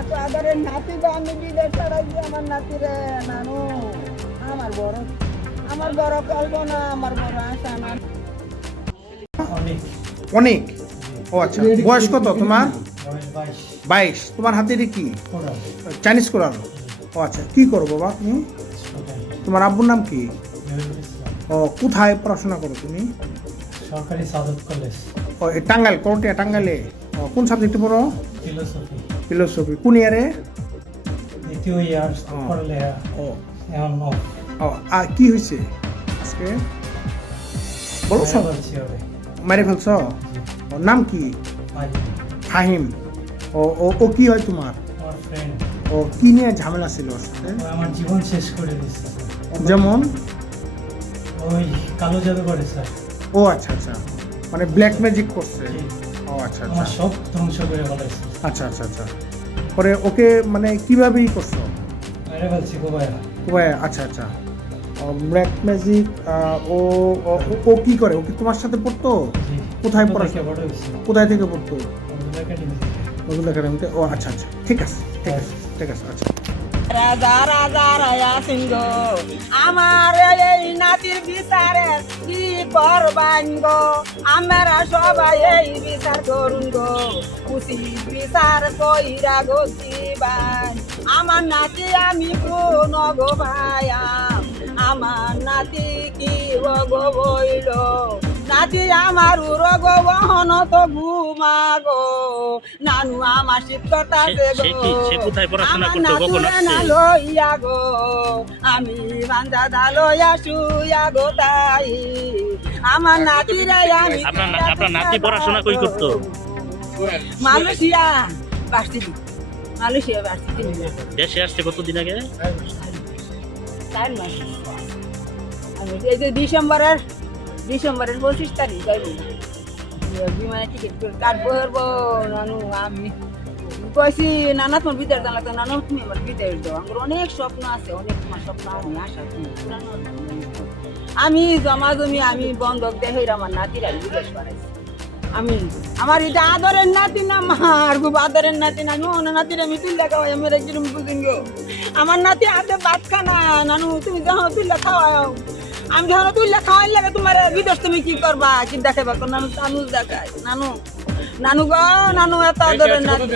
এত আদরের নাতি তো আমি বিদেশ ছাড়াইছি আমার নাতিরে নানু আমার বড় কল্পনা আমার বড় আশা না অনেক। ও আচ্ছা, বয়স কত তোমার? 22। তোমার হাতে এটা কি? চাইনিজ কোরআন। ও আচ্ছা, কি করো বাবা তুমি? তোমার আব্বুর নাম কি? ও, কোথায় পড়াশোনা করো তুমি? সরকারি সাদত কলেজ। ও, টাঙ্গাইল, করটিয়া টাঙ্গাইলে। ও, কোন সাবজেক্টে পড়ো? ফিলোসফি। ফিলোসফি। কোন ইয়ারে? দ্বিতীয় ইয়ার পড়ালেখা। ও এখন ও, আর কি হয়েছে আজকে বলো সব? মেরে ফেলছ? ওর নাম কি? ফাহিম। ও ও ও কি হয় তোমার? আমার ফ্রেন্ড। ও কি নিয়ে ঝামেলা ছিল ওর সাথে? আমার জীবন শেষ করে দিচ্ছে। যেমন? ওই কালো জাদু করে স্যার। ও আচ্ছা আচ্ছা, মানে ব্ল্যাক ম্যাজিক করছে। ও আচ্ছা আমার আচ্ছা সব ধ্বংস করে ফেলাইছে। আচ্ছা আচ্ছা আচ্ছা। পরে ওকে মানে কিভাবেই করছো? মেরে ফেলছি কোবাইয়া। কোথায়? আচ্ছা আচ্ছা, ব্ল্যাক ম্যাজিক। ও ও ও কি করে? ও কি তোমার সাথে পড়তো? কোথায় পড়াশোনা? কোথায় থেকে পড়তো? নজরুল একাডেমিতে। ও আচ্ছা আচ্ছা, ঠিক আছে ঠিক আছে ঠিক আছে। আচ্ছা, রাজা রাজা রায়া সিংহ আমার এই নাতির বিচারে কি করবান গো আমরা সবাই এই বিচার করুন গো উচিত বিচার কইরা গো দিবান আমার নাতি আমি কোন গো ভাইয়া আমার নাতি কি গো বইল নাতি আমার রোগ বহন তো ঘুমাগো নানু আমার শীতকতা আমার নাতু না লইয়া গো আমি বান্দা দা লইয়া শুইয়া গো তাই আমার নাতি রে আমি আপনার নাতি পড়াশোনা কই করতো? মালয়েশিয়া ভার্সিটি দেশে আসছে কতদিন আগে? 4 মাস। আমি এই যে ডিসেম্বরের 25 তারিখ যাইব বিমানে টিকিট করে কাটবো নানু আমি কইছি নানা তোমার বিদেশ জানলা তো নানু তুমি আমার বিদেশ দাও আমার অনেক স্বপ্ন আছে অনেক তোমার স্বপ্ন আমি আশা করি আমি জমা জমি আমি বন্ধক দেখে আমার নাতিরা বিদেশ পাঠাইছি আমি আমার এটা আদরের নাতি না আমার খুব আদরের নাতি না নো নাতিরা আমি তুই লেখা হয় আমার একজন বুঝিন গো আমার নাতি হাতে ভাত খানা নানু তুমি যখন তুই লেখা আমি যখন তুই লেখা হয় লাগে তোমার বিদেশ তুমি কি করবা কি দেখাবা নানু নানু দেখায় নানু নানু গো নানু এত আদরের নাতি